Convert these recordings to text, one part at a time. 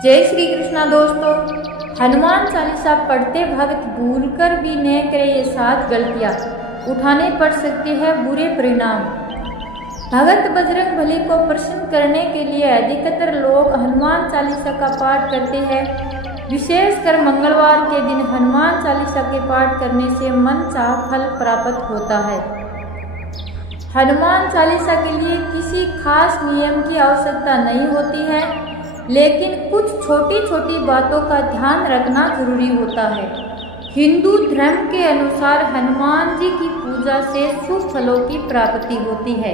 जय श्री कृष्णा दोस्तों। हनुमान चालीसा पढ़ते वक्त भूलकर भी न करे ये 7 गलतियाँ, उठाने पड़ सकते हैं बुरे परिणाम। भगत बजरंग बली को प्रसन्न करने के लिए अधिकतर लोग हनुमान चालीसा का पाठ करते हैं। विशेषकर मंगलवार के दिन हनुमान चालीसा के पाठ करने से मनचाहा फल प्राप्त होता है। हनुमान चालीसा के लिए किसी खास नियम की आवश्यकता नहीं होती है, लेकिन कुछ छोटी छोटी बातों का ध्यान रखना जरूरी होता है। हिंदू धर्म के अनुसार हनुमान जी की पूजा से शुभ फलों की प्राप्ति होती है।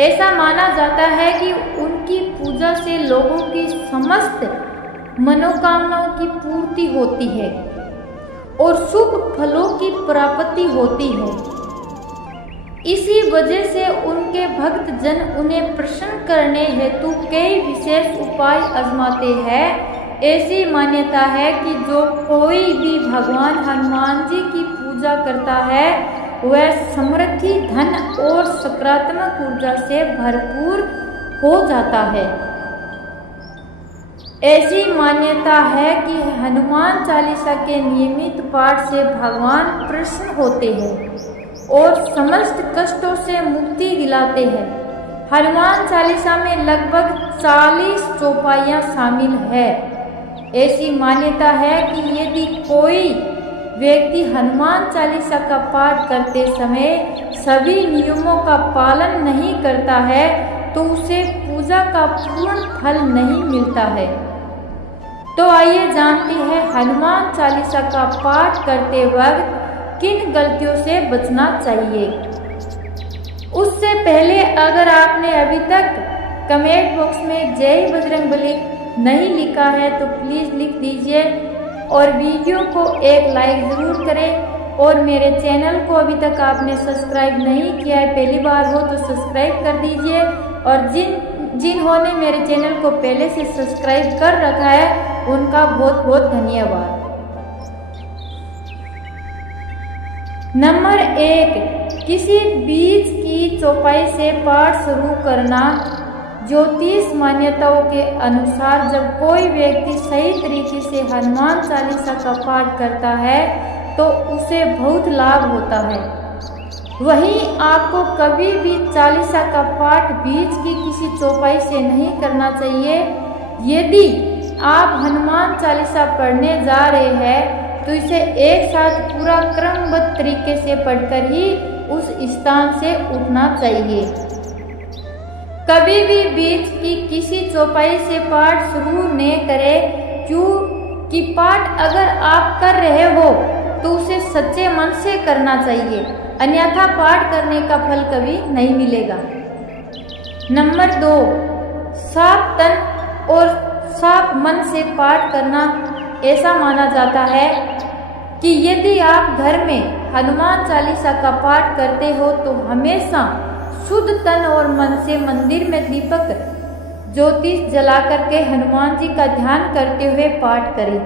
ऐसा माना जाता है कि उनकी पूजा से लोगों की समस्त मनोकामनाओं की पूर्ति होती है और शुभ फलों की प्राप्ति होती है। इसी वजह से उनके भक्त जन उन्हें प्रसन्न करने हेतु कई विशेष उपाय आजमाते हैं। ऐसी मान्यता है कि जो कोई भी भगवान हनुमान जी की पूजा करता है वह समृद्धि, धन और सकारात्मक ऊर्जा से भरपूर हो जाता है। ऐसी मान्यता है कि हनुमान चालीसा के नियमित पाठ से भगवान प्रसन्न होते हैं और समस्त कष्टों से मुक्ति दिलाते हैं। हनुमान चालीसा में लगभग 40 चौपाइयाँ शामिल है। ऐसी मान्यता है कि यदि कोई व्यक्ति हनुमान चालीसा का पाठ करते समय सभी नियमों का पालन नहीं करता है तो उसे पूजा का पूर्ण फल नहीं मिलता है। तो आइए जानते हैं हनुमान चालीसा का पाठ करते वक्त किन गलतियों से बचना चाहिए। उससे पहले अगर आपने अभी तक कमेंट बॉक्स में जय बजरंगबली नहीं लिखा है तो प्लीज़ लिख दीजिए और वीडियो को एक लाइक ज़रूर करें। और मेरे चैनल को अभी तक आपने सब्सक्राइब नहीं किया है, पहली बार हो तो सब्सक्राइब कर दीजिए। और जिन्होंने मेरे चैनल को पहले से सब्सक्राइब कर रखा है उनका बहुत बहुत धन्यवाद। नंबर 1, किसी बीज की चौपाई से पाठ शुरू करना। ज्योतिष मान्यताओं के अनुसार जब कोई व्यक्ति सही तरीके से हनुमान चालीसा का पाठ करता है तो उसे बहुत लाभ होता है। वहीं आपको कभी भी चालीसा का पाठ बीज की किसी चौपाई से नहीं करना चाहिए। यदि आप हनुमान चालीसा पढ़ने जा रहे हैं तो इसे एक साथ पूरा क्रमबद्ध तरीके से पढ़कर ही उस स्थान से उठना चाहिए। कभी भी बीच की किसी चौपाई से पाठ शुरू न करें, क्योंकि पाठ अगर आप कर रहे हो तो उसे सच्चे मन से करना चाहिए, अन्यथा पाठ करने का फल कभी नहीं मिलेगा। नंबर 2, साफ तन और साफ मन से पाठ करना। ऐसा माना जाता है कि यदि आप घर में हनुमान चालीसा का पाठ करते हो तो हमेशा शुद्ध तन और मन से मंदिर में दीपक ज्योति जला करके हनुमान जी का ध्यान करते हुए पाठ करें।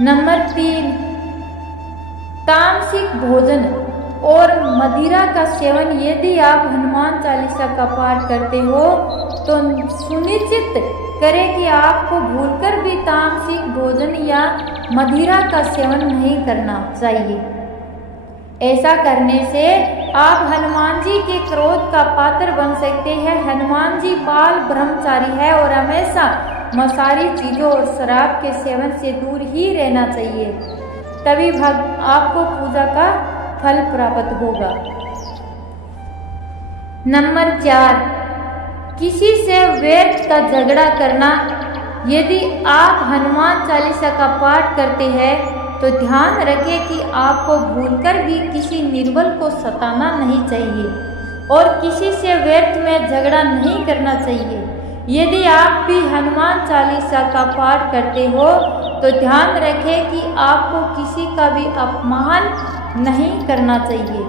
नंबर 3, तामसिक भोजन और मदिरा का सेवन। यदि आप हनुमान चालीसा का पाठ करते हो तो सुनिश्चित करें कि आपको भूलकर भी तामसिक भोजन या मदिरा का सेवन नहीं करना चाहिए। ऐसा करने से आप हनुमान जी के क्रोध का पात्र बन सकते हैं। हनुमान जी बाल ब्रह्मचारी है और हमेशा मसारी चीज़ों और शराब के सेवन से दूर ही रहना चाहिए, तभी आपको पूजा का फल प्राप्त होगा। नंबर 4, किसी से व्यर्थ का झगड़ा करना। यदि आप हनुमान चालीसा का पाठ करते हैं तो ध्यान रखें कि आपको भूलकर भी किसी निर्बल को सताना नहीं चाहिए और किसी से व्यर्थ में झगड़ा नहीं करना चाहिए। यदि आप भी हनुमान चालीसा का पाठ करते हो तो ध्यान रखें कि आपको किसी का भी अपमान नहीं करना चाहिए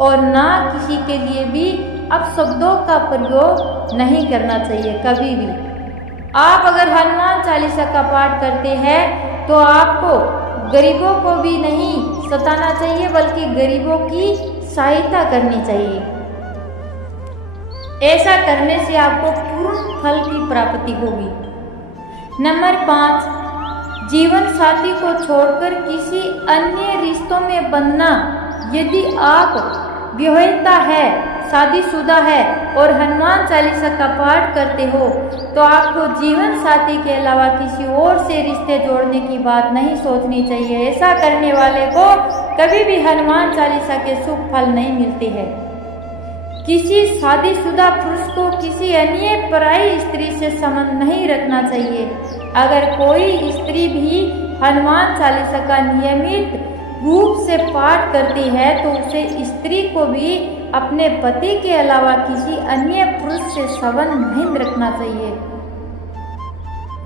और ना किसी के लिए भी अपशब्दों का प्रयोग नहीं करना चाहिए कभी भी। आप अगर हनुमान चालीसा का पाठ करते हैं तो आपको गरीबों को भी नहीं सताना चाहिए बल्कि गरीबों की सहायता करनी चाहिए। ऐसा करने से आपको पूर्ण फल की प्राप्ति होगी। नंबर 5, जीवन साथी को छोड़कर किसी अन्य रिश्तों में बंधना। यदि आप विवाहिता है, शादीशुदा है और हनुमान चालीसा का पाठ करते हो तो आपको जीवन साथी के अलावा किसी और से रिश्ते जोड़ने की बात नहीं सोचनी चाहिए। ऐसा करने वाले को कभी भी हनुमान चालीसा के शुभ फल नहीं मिलते हैं। किसी शादीशुदा पुरुष को किसी अन्य पराई स्त्री से संबंध नहीं रखना चाहिए। अगर कोई स्त्री भी हनुमान चालीसा का नियमित रूप से पाठ करती है तो उसे स्त्री को भी अपने पति के अलावा किसी अन्य पुरुष से संबंध नहीं रखना चाहिए।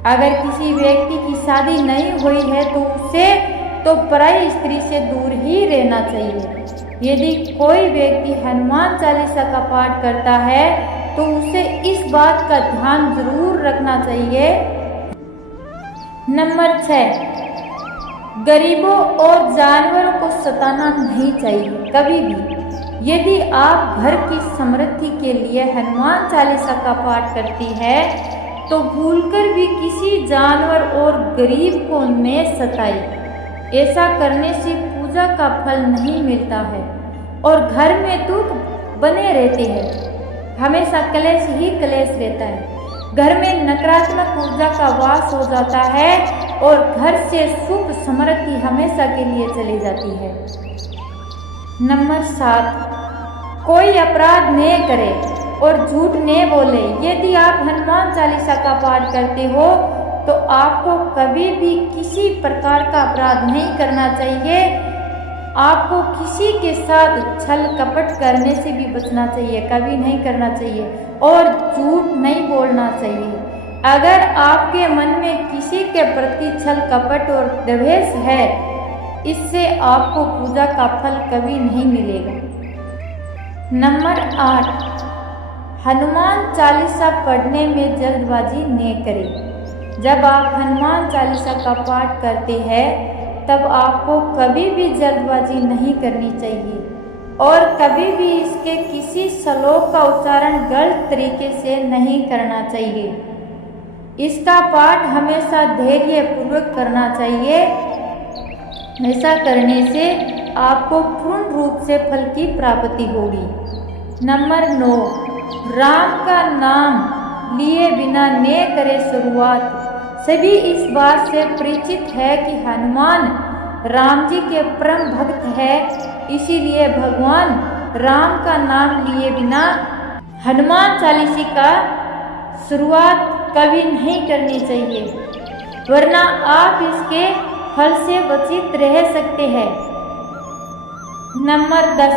अगर किसी व्यक्ति की शादी नहीं हुई है तो उसे तो पराई स्त्री से दूर ही रहना चाहिए। यदि कोई व्यक्ति हनुमान चालीसा का पाठ करता है तो उसे इस बात का ध्यान जरूर रखना चाहिए। नंबर 6, गरीबों और जानवरों को सताना नहीं चाहिए कभी भी। यदि आप घर की समृद्धि के लिए हनुमान चालीसा का पाठ करती है तो भूलकर भी किसी जानवर और गरीब को न सताए। ऐसा करने से पूजा का फल नहीं मिलता है और घर में दुख बने रहते हैं। हमेशा कलेश ही कलेश रहता है। घर में नकारात्मक ऊर्जा का वास हो जाता है और घर से सुख समृद्धि हमेशा के लिए चली जाती है। नंबर 7, कोई अपराध न करे और झूठ न बोले। यदि आप हनुमान चालीसा का पाठ करते हो तो आपको कभी भी किसी प्रकार का अपराध नहीं करना चाहिए। आपको किसी के साथ छल कपट करने से भी बचना चाहिए, कभी नहीं करना चाहिए और झूठ नहीं बोलना चाहिए। अगर आपके मन में किसी के प्रति छल कपट और द्वेष है, इससे आपको पूजा का फल कभी नहीं मिलेगा। नंबर 8, हनुमान चालीसा पढ़ने में जल्दबाजी न करें। जब आप हनुमान चालीसा का पाठ करते हैं तब आपको कभी भी जल्दबाजी नहीं करनी चाहिए और कभी भी इसके किसी श्लोक का उच्चारण गलत तरीके से नहीं करना चाहिए। इसका पाठ हमेशा धैर्य पूर्वक करना चाहिए। ऐसा करने से आपको पूर्ण रूप से फल की प्राप्ति होगी। नंबर 9, राम का नाम लिए बिना न करे शुरुआत। सभी इस बात से परिचित है कि हनुमान राम जी के परम भक्त है, इसीलिए भगवान राम का नाम लिए बिना हनुमान चालीसा का शुरुआत कभी नहीं करनी चाहिए, वरना आप इसके फल से वंचित रह सकते हैं। नंबर 10,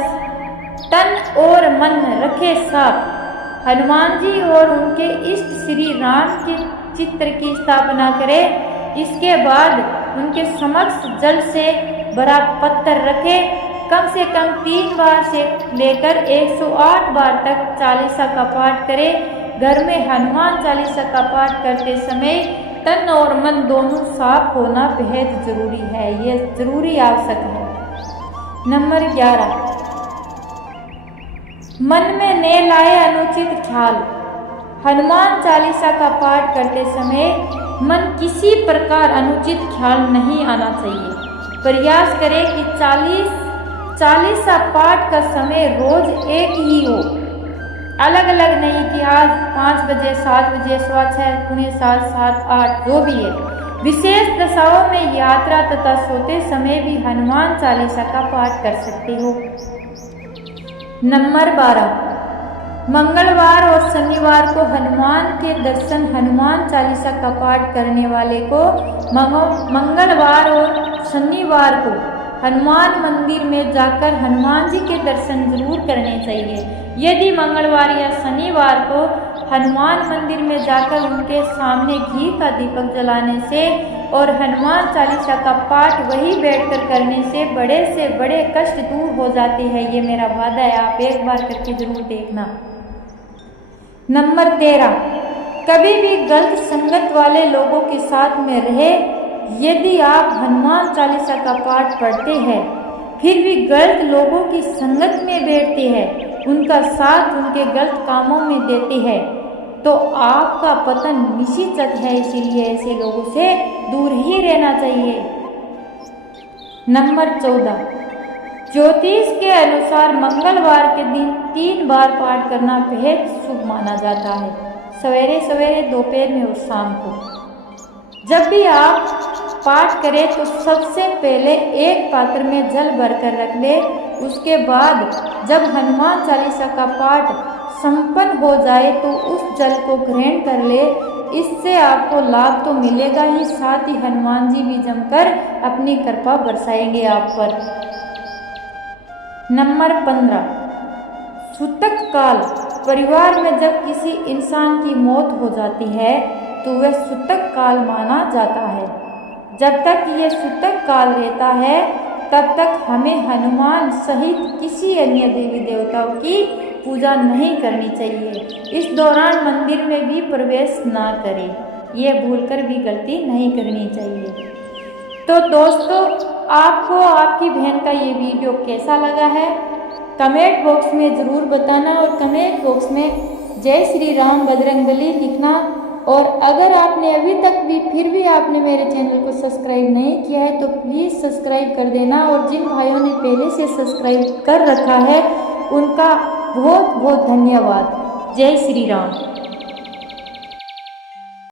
तन और मन रखे साफ। हनुमान जी और उनके इष्ट श्री राम के चित्र की स्थापना करें। इसके बाद उनके समक्ष जल से भरा पत्थर रखें। कम से कम 3 बार से लेकर 108 बार तक चालीसा का पाठ करें। घर में हनुमान चालीसा का पाठ करते समय तन और मन दोनों साफ होना बेहद जरूरी है, ये जरूरी आवश्यक है। नंबर 11, मन में न लाए अनुचित ख्याल। हनुमान चालीसा का पाठ करते समय मन किसी प्रकार अनुचित ख्याल नहीं आना चाहिए। प्रयास करें कि चालीसा पाठ का समय रोज एक ही हो, अलग अलग नहीं कि आज 5 बजे, 7 बजे, 6:15, 7, 7, 8 जो भी है। विशेष दशाओं में यात्रा तथा सोते समय भी हनुमान चालीसा का पाठ कर सकते हो। नंबर 12, मंगलवार और शनिवार को हनुमान के दर्शन। हनुमान चालीसा का पाठ करने वाले को मंगलवार और शनिवार को हनुमान मंदिर में जाकर हनुमान जी के दर्शन जरूर करने चाहिए। यदि मंगलवार या शनिवार को हनुमान मंदिर में जाकर उनके सामने घी का दीपक जलाने से और हनुमान चालीसा का पाठ वहीं बैठकर करने से बड़े कष्ट दूर हो जाते हैं। ये मेरा वादा है, आप एक बार करके जरूर देखना। नंबर 13, कभी भी गलत संगत वाले लोगों के साथ में रहे। यदि आप हनुमान चालीसा का पाठ पढ़ते हैं फिर भी गलत लोगों की संगत में बैठते हैं उनका साथ उनके गलत कामों में देते हैं तो आपका पतन निश्चित है। इसीलिए ऐसे लोगों से दूर ही रहना चाहिए। नंबर 14, ज्योतिष के अनुसार मंगलवार के दिन 3 बार पाठ करना बेहद शुभ माना जाता है, सवेरे सवेरे, दोपहर में और शाम को। जब भी आप पाठ करें तो सबसे पहले एक पात्र में जल भरकर रख ले। उसके बाद जब हनुमान चालीसा का पाठ संपन्न हो जाए तो उस जल को ग्रहण कर ले। इससे आपको लाभ तो मिलेगा ही, साथ ही हनुमान जी भी जमकर अपनी कृपा बरसाएंगे आप पर। नंबर 15, सूतक काल। परिवार में जब किसी इंसान की मौत हो जाती है तो वह सूतक काल माना जाता है। जब तक ये सूतक काल रहता है तब तक हमें हनुमान सहित किसी अन्य देवी देवताओं की पूजा नहीं करनी चाहिए। इस दौरान मंदिर में भी प्रवेश ना करें, ये भूलकर भी गलती नहीं करनी चाहिए। तो दोस्तों, आपको आपकी बहन का ये वीडियो कैसा लगा है कमेंट बॉक्स में ज़रूर बताना और कमेंट बॉक्स में जय श्री राम बजरंगबली लिखना। और अगर आपने अभी तक भी फिर भी आपने मेरे चैनल को सब्सक्राइब नहीं किया है तो प्लीज़ सब्सक्राइब कर देना। और जिन भाइयों ने पहले से सब्सक्राइब कर रखा है उनका बहुत बहुत धन्यवाद। जय श्री राम।